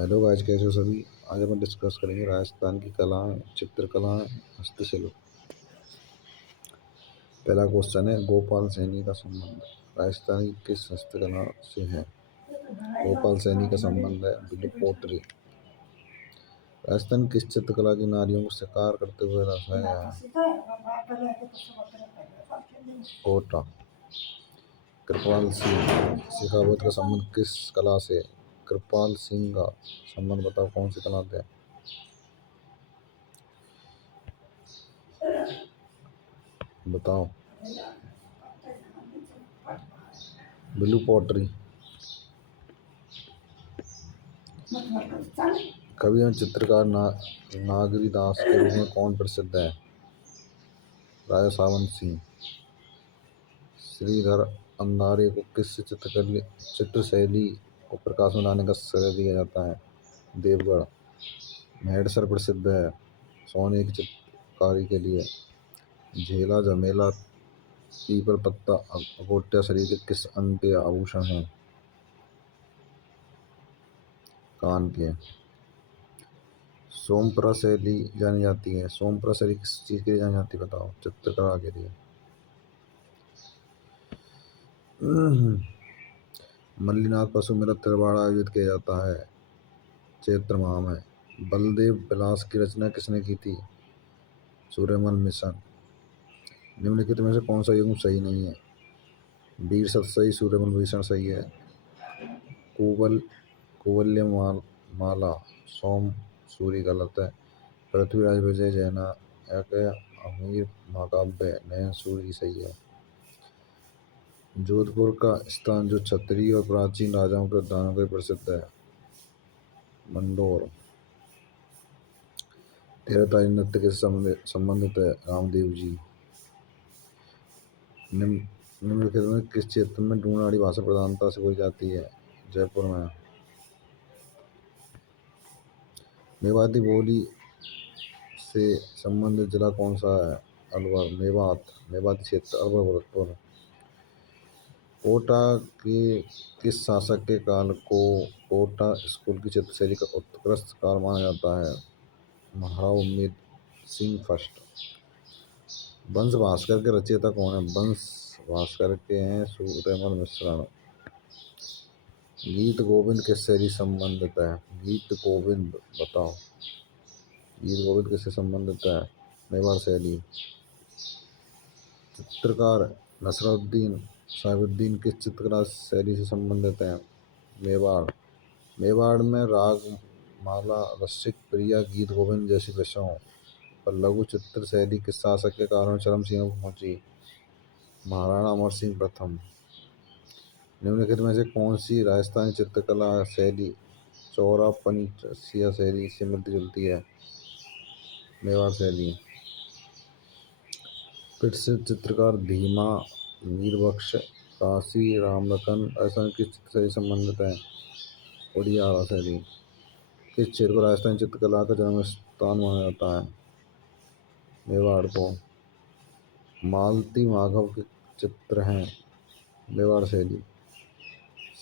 Hello guys, कैसे हो सभी। आज अपन डिस्कस करेंगे राजस्थान की कलाएं, चित्रकलाएं, हस्तशिल्प। पहला क्वेश्चन है, गोपाल सैनी का संबंध राजस्थान की किस हस्तकला से है। गोपाल सैनी का संबंध है ब्लू पोटरी। राजस्थान किस चित्रकला की नारियों को शिकार करते हुए दर्शाया गया है। कोटा। कृपाल सिंह शेखावत का संबंध किस कला से। कृपाल सिंह का संबंध बताओ, कौन सी कला से। बताओ। Blue pottery. कवि एवं चित्रकार नागरी दास के रूप में कौन प्रसिद्ध है। राजा सावंत सिंह। श्रीधर अंधारे को किस चित्र शैली को प्रकाश में लाने का श्रेय दिया जाता है। देवगढ़। मेहडसर प्रसिद्ध है सोने की चित्रकारी के लिए। झेला, झमेला, पीपल पत्ता, अकोट्या शरीर के किस अंग के आभूषण हैं। कान के। सोमपुरा शैली जानी जाती है। सोमपुरा शैली किस चीज के लिए जानी जाती है बताओ। चित्रकला के लिए। मल्लीनाथ पशु मेला तिरवाड़ा आयोजित किया जाता है चैत्र माह में। बलदेव विलास की रचना किसने की थी। सूर्यमल मिशन। निम्नलिखित में से कौन सा युग्म सही नहीं है। वीर सत सही, सूर्यमल मिशन सही है। कुवल्य माला सोम सूरी गलत है। पृथ्वीराज विजय जैना अमीर महाकाव्य नयन सूरी सही है। जोधपुर का स्थान जो क्षत्रिय और प्राचीन राजाओं के उद्यानों के प्रसिद्ध है। मंडोर। तेरहतारी नृत्य के संबंधित है। रामदेव जी। निम्नलिखित में किस क्षेत्र में ढूंढाड़ी भाषा प्रधानता से बोली जाती है। जयपुर में। मेवाती बोली से संबंधित जिला कौन सा है। अलवर। मेवात मेवाती क्षेत्र। अलवर भरतपुर। कोटा के किस शासक के काल को कोटा स्कूल की चित्रशैली का उत्कृष्ट काल माना जाता है। महाराव उम्मेद सिंह फर्स्ट। वंश भास्कर के रचयिता कौन है। वंश भास्कर के हैं सूर्यमल मिश्रण। गीत गोविंद किस शैली संबंधित है। गीत गोविंद बताओ। गीत गोविंद किससे संबंधित है। मेवाड़ शैली। चित्रकार नसरुद्दीन साहिबुद्दीन किस चित्रकला शैली से संबंधित है। मेवाड़। मेवाड़ में राग माला, रसिक प्रिया, गीत गोविंद जैसी विषयों पर लघु चित्र शैली किस शासक के कारण चरम सीमा पर पहुंची। महाराणा अमर सिंह प्रथम। निम्नलिखित में से कौन सी राजस्थानी चित्रकला शैली चौरा पंचसिया शैली से मिलती जुलती है। मेवाड़ शैली। प्रसिद्ध चित्रकार धीमा, मीरबख्श, काशी रामलखन राजस्थान की चित्र शैली संबंधित है। उड़ियारा शैली। किस क्षेत्र को राजस्थानी चित्रकला का जन्म स्थान माना जाता है। मेवाड़ को। मालती माघव के चित्र हैं। मेवाड़ शैली।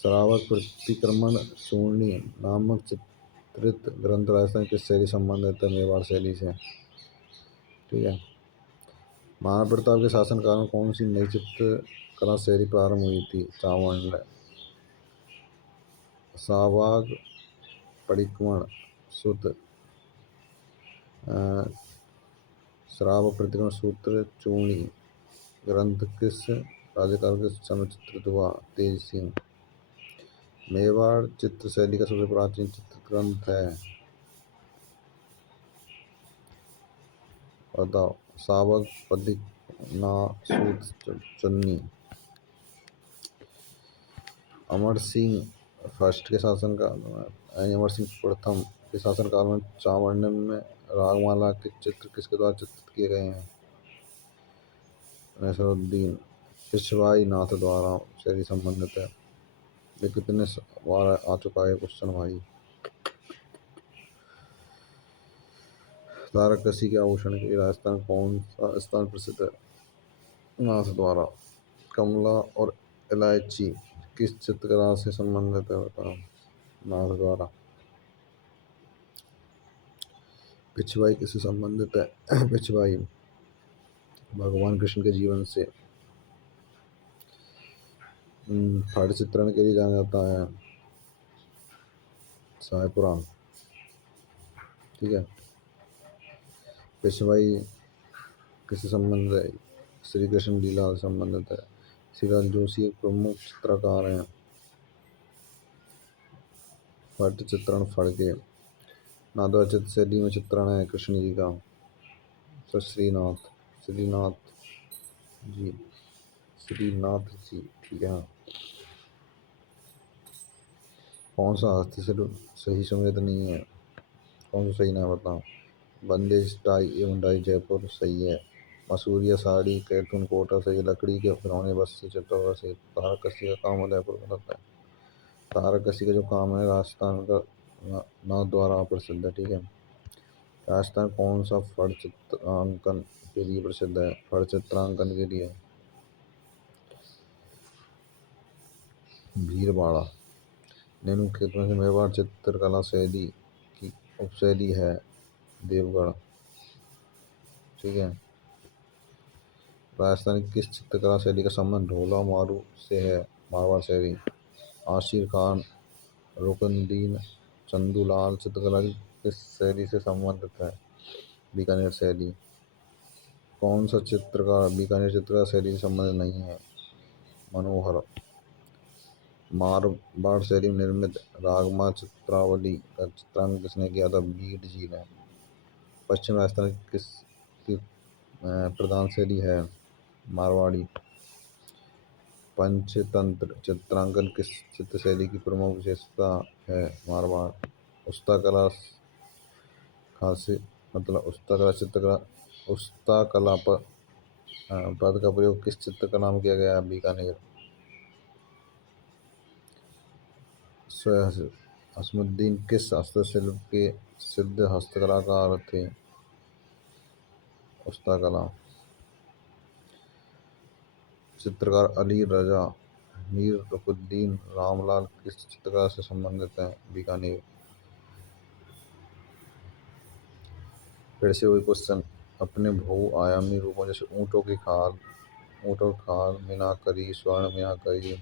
श्रावक प्रतिक्रमण चूर्णी नामक चित्रित ग्रंथ राजस्थान किस शैली संबंधित है। मेवाड़ शैली से। ठीक है। महाराणा प्रताप के शासनकाल में कौन सी नई चित्रकला शैली प्रारंभ हुई थी। चावंड। सावाग परिक्रमण सूत्र, श्रावक प्रतिक्रमण सूत्र चूर्णी ग्रंथ किस राज्यकाल के समय चित्रित हुआ। तेज सिंह। मेवाड़ चित्र शैली का सबसे प्राचीन चित्र ग्रंथ है। बताओ। सावक पदिकना सूत्र चन्नी। अमर सिंह फर्स्ट के शासनकाल में अमर सिंह प्रथम के शासनकाल में चावंड में रागमाला के चित्र किसके द्वारा चित्रित किए गए हैं। नसरुद्दीन पेशवाई नाथ द्वारा शैली संबंधित है। ये कितने बार आ चुका है क्वेश्चन भाई। तारकसी के आभूषण के लिए राजस्थान कौन सा स्थान प्रसिद्ध है। नाथ द्वारा। कमला और इलायची किस चित्रकला से संबंधित है बताओ। नाथ द्वारा। पिछवाई किससे संबंधित है? पिछवाई भगवान कृष्ण के जीवन से। फट चित्रण के लिए जाना जाता है साय पुराण। ठीक है। पिछवाई किससे संबंधित है? श्री कृष्ण लीला से संबंधित है। श्रीलाल जोशी एक प्रमुख चित्रकार हैं। फट चित्रण फड़के नादवाचित शैली में चित्रण है कृष्ण जी का। सर श्रीनाथ श्रीनाथ जी श्रीनाथ जी। ठीक है। कौन सा हस्तशिल्प सही सुमेलित नहीं है? कौन सा सही ना बताओ? बंदिश टाई एवं डाई जयपुर सही है। मसूरिया साड़ी कैथून कोटा सही है। लकड़ी के खिलौने बस से चित्तौड़गढ़ से। तारकसी का काम उदयपुर में होता है। तारकसी का जो काम है राजस्थान का नाथ द्वारा प्रसिद्ध है। ठीक है। राजस्थान कौन सा फड़ चित्रांकन के लिए प्रसिद्ध है? फड़ चित्रांकन के लिए भीलवाड़ा। निम्नलिखित में से मेवाड़ चित्रकला शैली की उपशैली है देवगढ़। ठीक है। राजस्थान की किस चित्रकला शैली का संबंध ढोला मारू से है? मारवाड़ शैली। आशिर खान रुकनुद्दीन चंदूलाल चित्रकला की किस शैली से संबंधित है? बीकानेर शैली। कौन सा चित्रकार बीकानेर चित्रकला शैली से संबंधित नहीं है? मनोहर। मारवाड़ शैली में निर्मित रागमा चित्रावली का चित्रांकन किसने किया था? बीड जी ने। पश्चिम राजस्थान की किस की प्रधान शैली है? मारवाड़ी। पंचतंत्र चित्रांकन किस चित्र शैली की प्रमुख विशेषता है? मारवाड़। उस्ता कला खासी मतलब उस्ता कला चित्रकला उस्ता कला पद का प्रयोग किस चित्रकला में किया गया है? बीकानेर। सैयद असमुद्दीन किस हस्तशिल्प के सिद्ध हस्तकलाकार थे? उस्ता कला। चित्रकार अली रजा मीर रुकनुद्दीन रामलाल किस चित्रकला से संबंधित हैं? बीकानेर। फिर से वही क्वेश्चन। अपने बहुआयामी रूपों जैसे ऊँटों की खाल मीनाकरी स्वर्ण मीनाकरी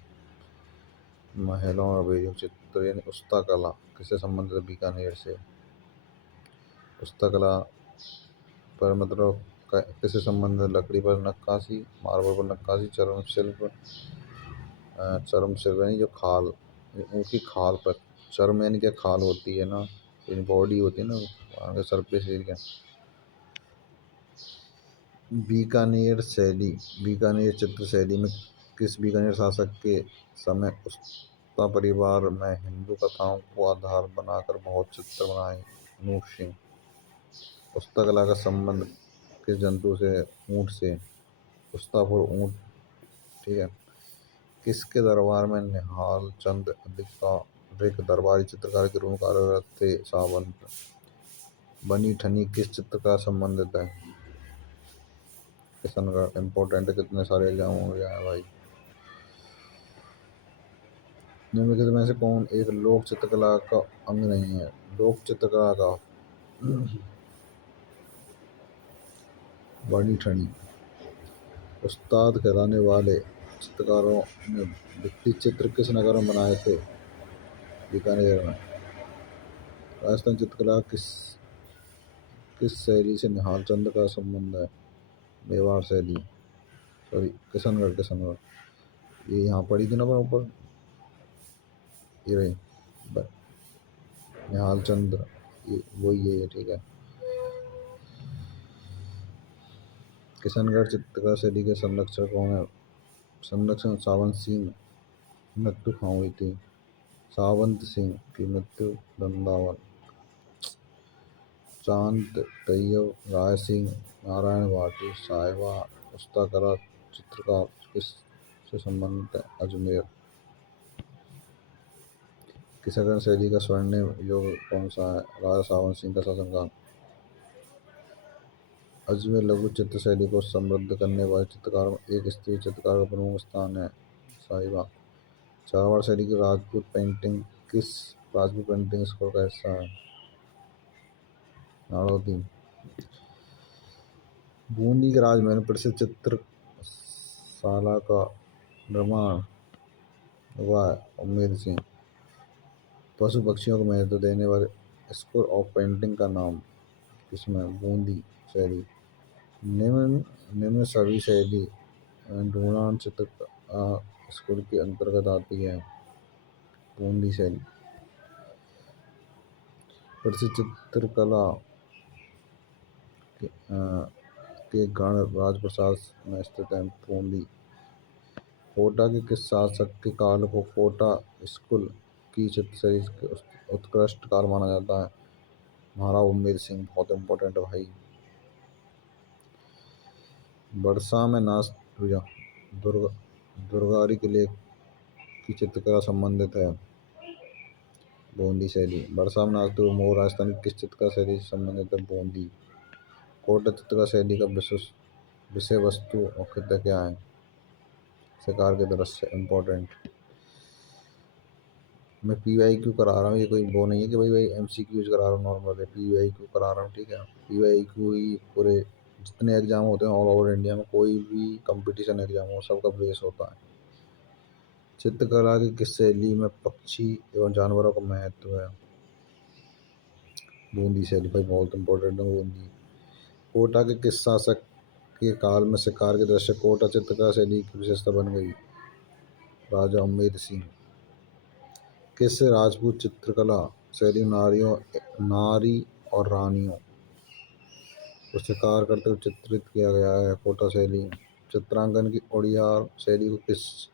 महलों और बेदियों चित्र यानी उस्ता कला किससे संबंधित है? बीकानेर से। उस्ता कला पर मतलब किससे संबंधित है? लकड़ी पर नक्काशी मार्बल पर नक्काशी चर्म शिल्प यानी जो खाल ऊँट की खाल पर चर्म यानी क्या खाल होती है ना बॉडी होती है ना आगे सर पे शरीर के। बीकानेर शैली बीकानेर चित्र शैली में किस बीकानेर शासक के समय उस्ता परिवार में हिंदू कथाओं को आधार बनाकर बहुत चित्र बनाए? नूर सिंह। उस्ता कला का संबंध किस जंतु से है? ऊँट से। उस्तापुर ऊँट। ठीक है। किसके दरबार में निहाल चंद अधिकारिक दरबारी चित्रकार के रूप में कार्यरत थे? सावंत। बनी ठनी किस चित्र का संबंधित है? किशनगढ़। इम्पोर्टेंट कितने सारे एग्जाम हो गया है भाई। निम्नलिखित में से कौन एक लोक चित्रकला का अंग नहीं है? लोक चित्रकला का बनी ठनी। उस्ताद कहलाने वाले चित्रकारों ने भित्ति चित्र किस नगर में बनाए थे? बीकानेर में। राजस्थान चित्रकला किस शैली से निहाल चंद का संबंध है? मेवाड़ शैली। सॉरी किशनगढ़। ये यहाँ पढ़ी थी ना मैं ऊपर। ये रही निहाल चंद ये वही है। ठीक है। किशनगढ़ चित्रकला शैली के संरक्षक कौन है? संरक्षण सावंत सिंह मृत्यु कहाँ हुई थी? सावंत सिंह की मृत्यु वृंदावन। चांद तैयब राय सिंह नारायण भाटी साहिबा उस्ता कला चित्रकार किस से संबंधित है? अजमेर। किशनगढ़ शैली का स्वर्णिम युग कौन सा है? राजा सावंत सिंह का शासनकाल। अजमेर लघु चित्र शैली को समृद्ध करने वाले चित्रकारों में एक स्त्री चित्रकार का प्रमुख स्थान है? साहिबा। झालावाड़ शैली की राजपूत पेंटिंग किस राजपूत पेंटिंग स्कूल का हिस्सा है? नाड़ोदी। बूंदी के राजमहल में प्रसिद्ध चित्रशाला का निर्माण हुआ है, उम्मेद सिंह। पशु पक्षियों को महत्व देने वाले स्कूल ऑफ पेंटिंग का नाम किसमें? बूंदी शैली। निम्न निम्न सभी शैली ढूंढान चित्र स्कूल के अंतर्गत आती है, बूंदी शैली। प्रसिद्ध चित्रकला के गण राजप्रसाद में स्थित है, बूंदी। कोटा के किस शासक के काल को कोटा स्कूल की चित्रशैली उत्कृष्ट काल माना जाता है? महाराज उम्मेद सिंह। बहुत इंपॉर्टेंट है भाई। बरसा में नाच दुर्गारी किले की चित्रकला संबंधित है, बूंदी शैली। बरसा में नाचते हुए मोर राजस्थान की किस चित्रकला शैली से संबंधित है? बूंदी। कोटा चित्रकला शैली का विषय वस्तु मुख्यतः क्या है? शिकार के दृश्य। इंपॉर्टेंट। मैं PYQ करा रहा हूँ, ये कोई वो नहीं है कि भाई MCQs करा रहा हूँ, नॉर्मल है, PYQ करा रहा हूँ, ठीक है। PYQ ही पूरे जितने एग्जाम होते हैं ऑल ओवर इंडिया में, कोई भी कंपटीशन एग्जाम हो, सबका बेस होता है। चित्रकला की किस शैली में पक्षी एवं जानवरों का महत्व है? बूंदी शैली। भाई बहुत इंपॉर्टेंट है बूंदी। कोटा के किस शासक के काल में शिकार के दृश्य कोटा चित्रकला शैली की विशेषता बन गई? राजा उम्मेद सिंह। किस राजपूत चित्रकला शैली नारी और रानियों को शिकार करते हुए चित्रित किया गया है? कोटा शैली। चित्रांकन की ओडियार शैली को किस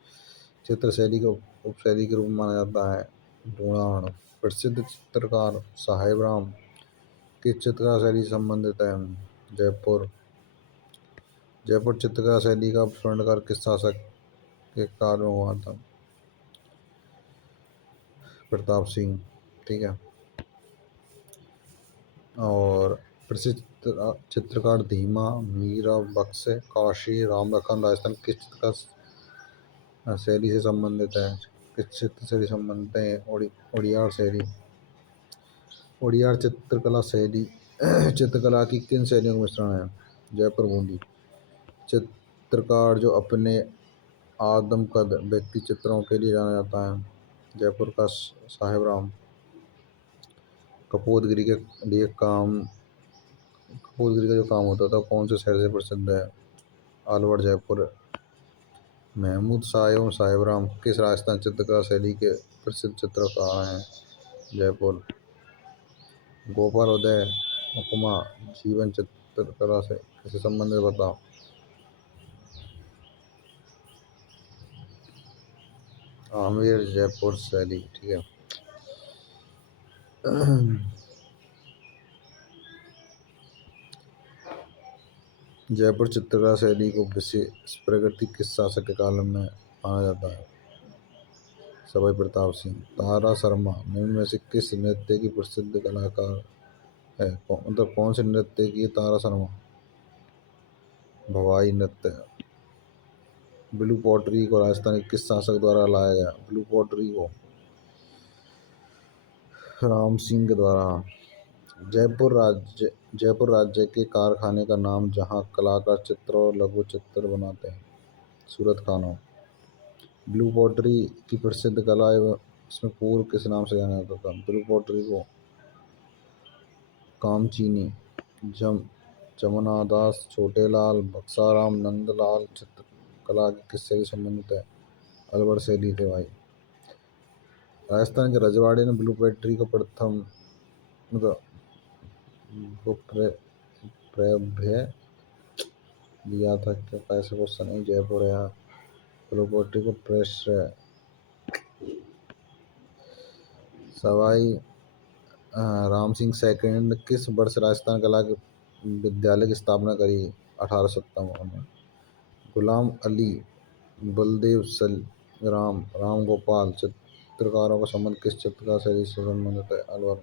चित्र शैली को उपशैली के रूप में माना जाता है? ढूंढान। प्रसिद्ध चित्रकार साहेब राम किस चित्रकला शैली से संबंधित है? जयपुर। जयपुर चित्रकला शैली का स्वर्णकार किस शासक के काल में हुआ था? प्रताप सिंह, ठीक है। और प्रसिद्ध चित्रकार धीमा, मीरा बख्श, काशी रामलखन राजस्थान किस चित्रकला शैली से संबंधित है? किस चित्र शैली संबंधित है? ओडियार शैली। ओडियार चित्रकला शैली चित्रकला की किन शैलियों का मिश्रण है? जयपुर, बूंदी। चित्रकार जो अपने आदमकद व्यक्ति चित्रों के लिए जाना जाता है? जयपुर का साहेब राम। कपूरगिरी के लिए कपूरगिरी का जो काम होता था कौन से शहर से प्रसिद्ध है? अलवर, जयपुर। महमूद शाह एवं साहेब राम किस राजस्थान चित्रकला शैली के प्रसिद्ध चित्रकार हैं? जयपुर। गोपाल उदय उपमा जीवन चित्रकला से किसे संबंधित बताओ? आमेर, जयपुर शैली, ठीक है। जयपुर चित्रकला शैली को विशेष प्रगति किस शासक के काल में माना जाता है? सवाई प्रताप सिंह। तारा शर्मा निम्न में से किस नृत्य की प्रसिद्ध कलाकार है? मतलब कौन से नृत्य की तारा शर्मा? भवाई नृत्य। ब्लू पॉटरी को राजस्थान के किस शासक द्वारा लाया गया? ब्लू पॉटरी को राम सिंह के द्वारा। जयपुर राज्य के कारखाने का नाम जहाँ कलाकार चित्र और लघु चित्र बनाते हैं? सूरत खानों। ब्लू पॉटरी की प्रसिद्ध कला एवं इसमें पूर्व किस नाम से जाना जाता था? ब्लू पॉटरी को कामचीनी। जमनादास, छोटेलाल, बक्साराम, नंदलाल चित्रकला की किससे भी संबंधित है? अलवर शैली थे भाई। राजस्थान के रजवाड़े ने ब्लू पॉटरी को प्रथम मतलब को प्रभ्य दिया था क्या? कैसे क्वेश्चन है? जयपुर या ब्लू पॉटरी को प्रेस सवाई राम सिंह सेकंड किस वर्ष राजस्थान कला के विद्यालय की स्थापना करी? 1857 में। गुलाम अली, बलदेव राम, राम गोपाल चित्रकारों का संबंध किस चित्रकार शैली से संबंधित है? अलवर।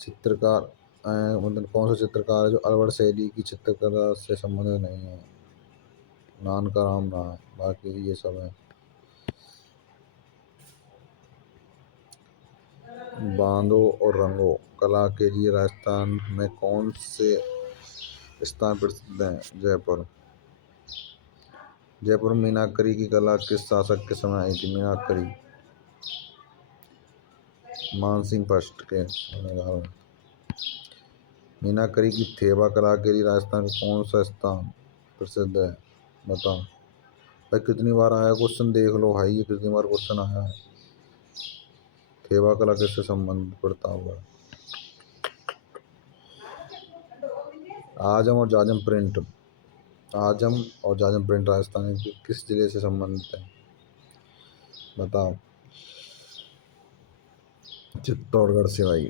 चित्रकार मतलब कौन सा चित्रकार है जो अलवर शैली की चित्रकला से संबंधित नहीं है? नानका राम ना, बाकी ये सब है। बांधों और रंगों कला के लिए राजस्थान में कौन से स्थान प्रसिद्ध हैं? जयपुर। जयपुर में मीनाकरी की कला किस शासक के समय आई थी? मीनाकरी मानसिंह फर्स्ट के कार्यकाल में। मीनाकरी की थेबा कला के लिए राजस्थान का कौन सा स्थान प्रसिद्ध है? बताओ भाई। कितनी बार आया क्वेश्चन, देख लो भाई, ये कितनी बार क्वेश्चन आया है। थेबा कला किससे संबंधित पड़ता हुआ? आजम और जाजम प्रिंट। आजम और जाजम प्रिंट राजस्थान के किस जिले से संबंधित है? बताओ। चित्तौड़गढ़ से भाई।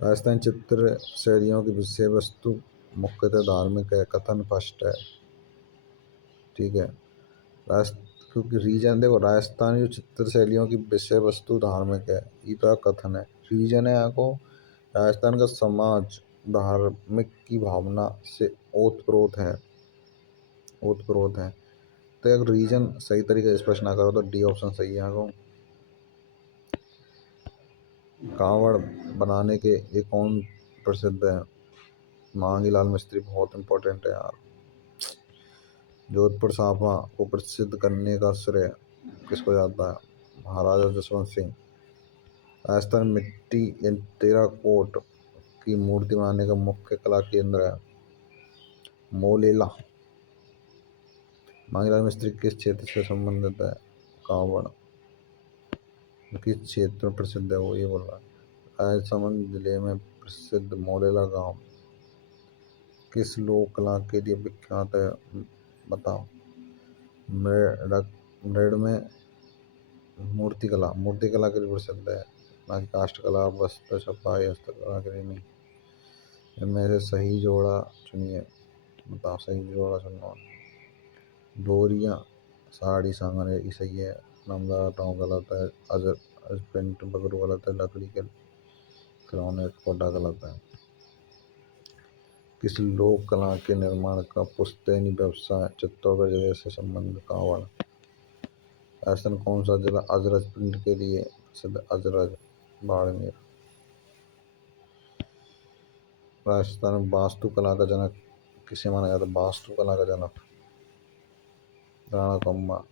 राजस्थान चित्र शैलियों की विषय वस्तु मुख्यतः धार्मिक है। कथन फर्स्ट है, ठीक है। क्योंकि रीजन देखो, राजस्थानी जो चित्र शैलियों की विषय वस्तु धार्मिक है, ये तो कथन है। रीजन है आपको, राजस्थान का समाज धार्मिक की भावना से ओतप्रोत है। ओतप्रोत है। तो अगर रीजन सही तरीके से स्पष्ट ना करो तो डी ऑप्शन सही है आपको। कावड़ बनाने के ये कौन प्रसिद्ध है? मांगी लाल मिस्त्री। बहुत इंपॉर्टेंट है यार। जोधपुर साफा को प्रसिद्ध करने का श्रेय किसको जाता है? महाराजा जसवंत सिंह। राजस्थान मिट्टी या टेराकोट की मूर्ति बनाने का मुख्य कला केंद्र है? मोलेला। मांगीलाल मिस्त्री किस क्षेत्र से संबंधित है? कावड़। किस क्षेत्र में प्रसिद्ध है वो ये बोल रहा है। राजसमंद जिले में प्रसिद्ध मोलेला गांव किस लोक कला के लिए विख्यात है? बताओ। मृड में मूर्तिकला। मूर्तिकला के लिए प्रसिद्ध है, ना कि काष्ठकला, वस्त्र छपाई, हस्तकला के लिए नहीं। इनमें से सही जोड़ा चुनिए। बताओ सही जोड़ा चुनो। डोरिया साड़ी सांगने ये सही है। नमदा टाँव गलत है। अजर प्रिंट बगरू गलत है। लकड़ी के खिलौने कोटा गलत है। किस लोक कला के निर्माण का पुश्तैनी व्यवसाय चित्तौड़गढ़ जिले से संबंधित? कावड़। राजस्थान कौन सा जिला अजरक प्रिंट के लिए प्रसिद्ध? अजरक। बाड़मेर। राजस्थान में वास्तुकला का जनक किसे माना जाता है? वास्तुकला का जनक राणा कुंभा।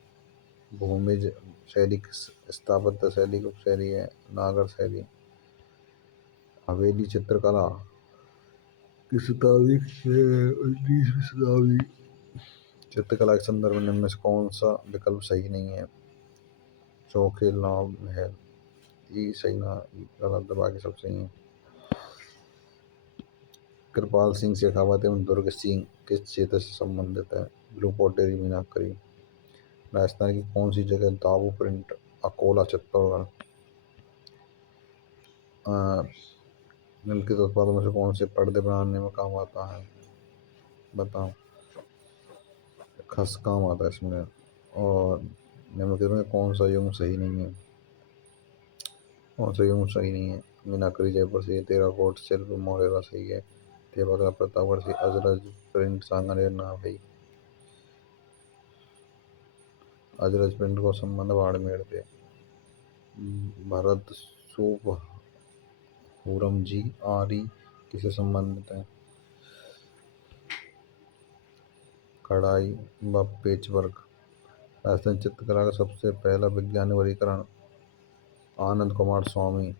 भूमिज शैली स्थापत्य शैली की शैली है? नागर शैली। हवेली चित्रकला किस शताब्दी से? 19वीं शताब्दी। चित्रकला के संदर्भ में निम्न में से कौन सा विकल्प सही नहीं है? चौके लाभ है ये सही ना, गलत, बाकी सब सही है। कृपाल सिंह शेखावत एवं दुर्ग सिंह किस क्षेत्र से संबंधित है? Blue pottery meenakari. राजस्थान की कौन सी जगह दाबू प्रिंट? अकोला चित्तौड़गढ़। निम्नलिखित उत्पादों में से कौन से पर्दे बनाने में काम आता है? बताओ। खस काम आता है इसमें। और निम्नलिखित में कौन सा युग्म सही नहीं है? कौन सा युग्म सही नहीं है? मीनाकरी जयपुर से, टेराकोट शिल्प मोरेला सही है। तेबकला प्रतापगढ़ से, अजरक प्रिंट सांगनेर ना भाई। अजरक प्रिंट को संबंध बाड़मेर थे। भरत सूप हुरम जी आरी किसे संबंधित है? कढ़ाई व पेचवर्क। राजस्थान चित्रकला का सबसे पहला वैज्ञानिक वर्गीकरण? आनंद कुमार स्वामी।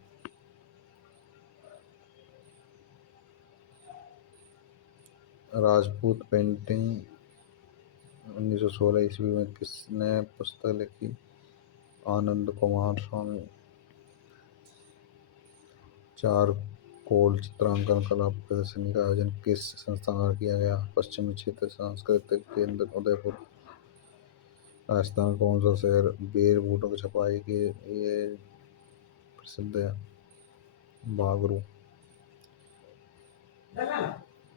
राजपूत पेंटिंग 1916 ईस्वी में किसने पुस्तक लिखी? आनंद कुमार स्वामी। चारकोल चित्रांकन कला प्रदर्शनी का आयोजन किस संस्थान द्वारा किया गया? पश्चिमी क्षेत्र सांस्कृतिक केंद्र उदयपुर। राजस्थान कौन सा शहर बेर बूटों की छपाई के लिए प्रसिद्ध है? बागरू।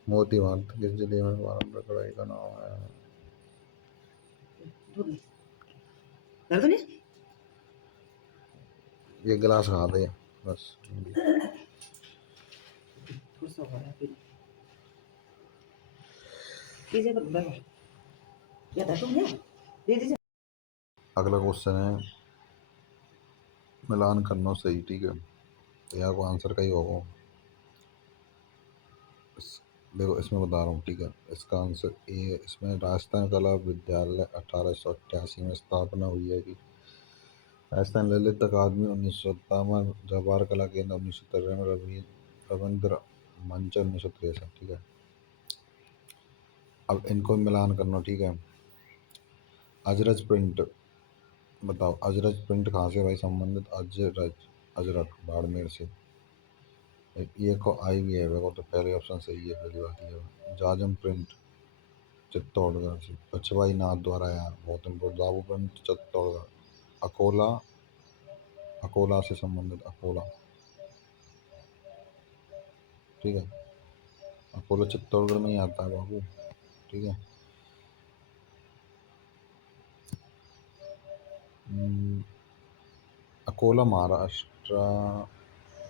मोती भारत किस जिले में पारंपरिक कढ़ाई का नाम है? ये गिलास खा दे बस। अगला क्वेश्चन है मिलान करना सही, ठीक है। तो यहाँ को आंसर का ही होगा। देखो इसमें बता रहा हूँ, ठीक है। इसका आंसर ए, इसमें राजस्थान कला विद्यालय 1888 में स्थापना हुई है कि राजस्थान ललित अकादमी 1957, जवाहर कला केंद्र 1993, रविंद्र मंच 1963, ठीक है। अब इनको मिलान करना, ठीक है। अजरक प्रिंट, बताओ अजरक प्रिंट कहाँ से भाई संबंधित? अजरक, अजरक बाड़मेर से। ये को आई भी है, वो तो पहले ऑप्शन सही है, पहली बात ये। जाजम प्रिंट चित्तौड़गढ़ से। पछवाई नाथ द्वारा, यार बहुत इम्पोर्टेंट। दाबू प्रिंट चित्तौड़गढ़। अकोला, अकोला से संबंधित, अकोला, ठीक है। अकोला चित्तौड़गढ़ में ही आता है बाबू, ठीक है। अकोला महाराष्ट्र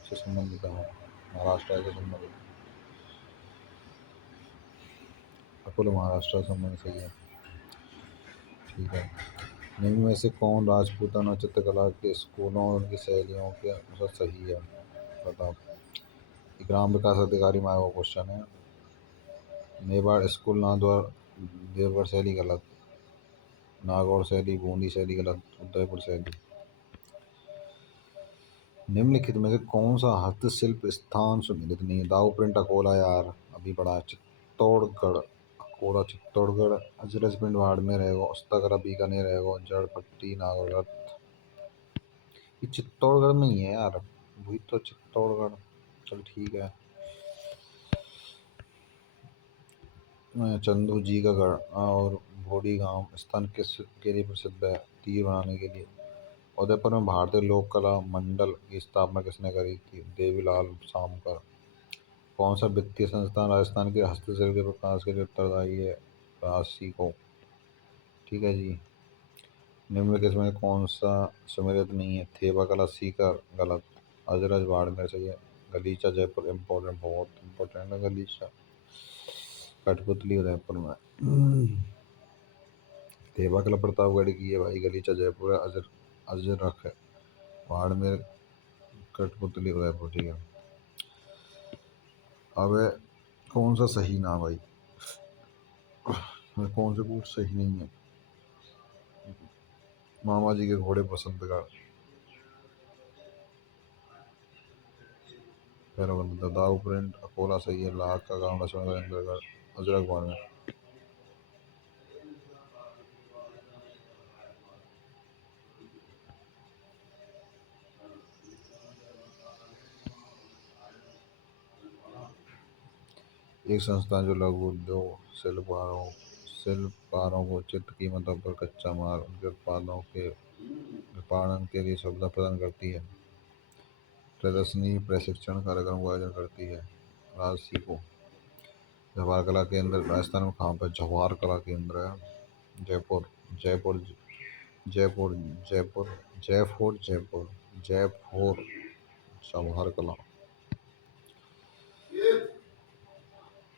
से संबंधित है, महाराष्ट्र से संबंधित। अकोला महाराष्ट्र से संबंधित सही है, ठीक है। निम्न में से कौन राजपूताना और चित्रकला के स्कूलों और उनकी शैलियों के अनुसार सही है? बताओ। ग्राम विकास अधिकारी में आया हुआ क्वेश्चन है। मेवाड़ स्कूल नागौर, देवगढ़ शैली गलत। नागौर शैली, बूंदी शैली गलत। उदयपुर शैली। निम्नलिखित में से कौन सा हस्तशिल्प स्थान सुमेलित नहीं है? दाऊ प्रिंट अकोला, यार अभी पढ़ा है। चित्तौड़गढ़, अकोला चित्तौड़गढ़। अजरक प्रिंट बाड़मेर रहेगा। हस्तकला बीकानेर रहेगा। जड़ पट्टी नागौर। ये चित्तौड़गढ़ में ही है यार, वही तो चित्तौड़गढ़। चल ठीक है। चंदू जी का गढ़ और भोड़ी गांव स्थान किस के लिए प्रसिद्ध है? तीर बनाने के लिए। उदयपुर में भारतीय लोक कला मंडल की स्थापना किसने करी थी? देवीलाल सामकर। कौन सा वित्तीय संस्थान राजस्थान के हस्तशिल्प के विकास के लिए उत्तरदायी है? राशि को, ठीक है जी। निम्नलिखित में कौन सा सुमेलित नहीं है? थेबा कला सीकर गलत। अजरक बाड़मेर सही है। गलीचा जयपुर इम्पोर्टेंट, बहुत इम्पोर्टेंट है गलीचा। कठपुतली उदयपुर में। थेबा कला प्रतापगढ़ की है भाई। गलीचा जयपुर है। अजरक है बाड़मेर। कठपुतली उदयपुर, ठीक है। अब कौन सा सही ना भाई, कौन से बूट सही नहीं है? मामा जी के घोड़े पसंद का पहला बंदा दाऊ प्रिंट अकोला सही है। लाख का गांव लक्ष्मण अजरक बाण में। एक संस्थान जो लघु उद्योग शिल्पकारों को उचित कीमतों पर कच्चा माल उनके उत्पादों के विपणन के लिए सुविधा प्रदान करती है। प्रदर्शनी प्रशिक्षण कार्यक्रम का आयोजन करती है। राजसी को। जवाहर कला केंद्र राजस्थान में कहाँ पर? जवाहर कला केंद्र है जयपुर। जयपुर, जयपुर, जयपुर, जयपुर, जयपुर, जयपुर। जवाहर कला।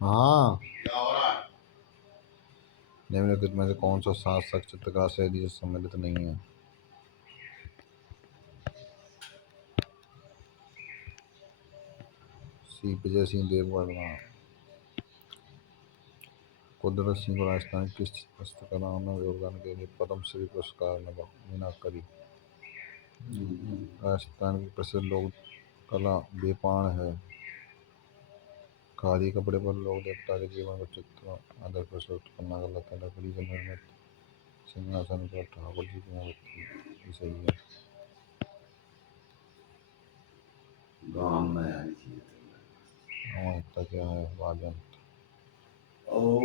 हाँ। निम्नलिखित में से कौन सा शासक चित्रकला शैली से सम्मिलित नहीं है? सी विजय सिंह देववर्मा। कुदरत सिंह को राजस्थान की हस्तकला में योगदान के लिए पद्मश्री पुरस्कार मिला। मीनाकरी। राजस्थान की प्रसिद्ध लोक कला बेपाण है। खादी कपड़े पर लोक देवता के जीवन को चित्र आदर प्रस्तुत करना गलत है। लकड़ी से निर्मित सिंहासन पर ठाकुर जी की मूर्ति, ये सही है। गाँव में आई थी। इतना क्या है? वाद्यंत्र। ओ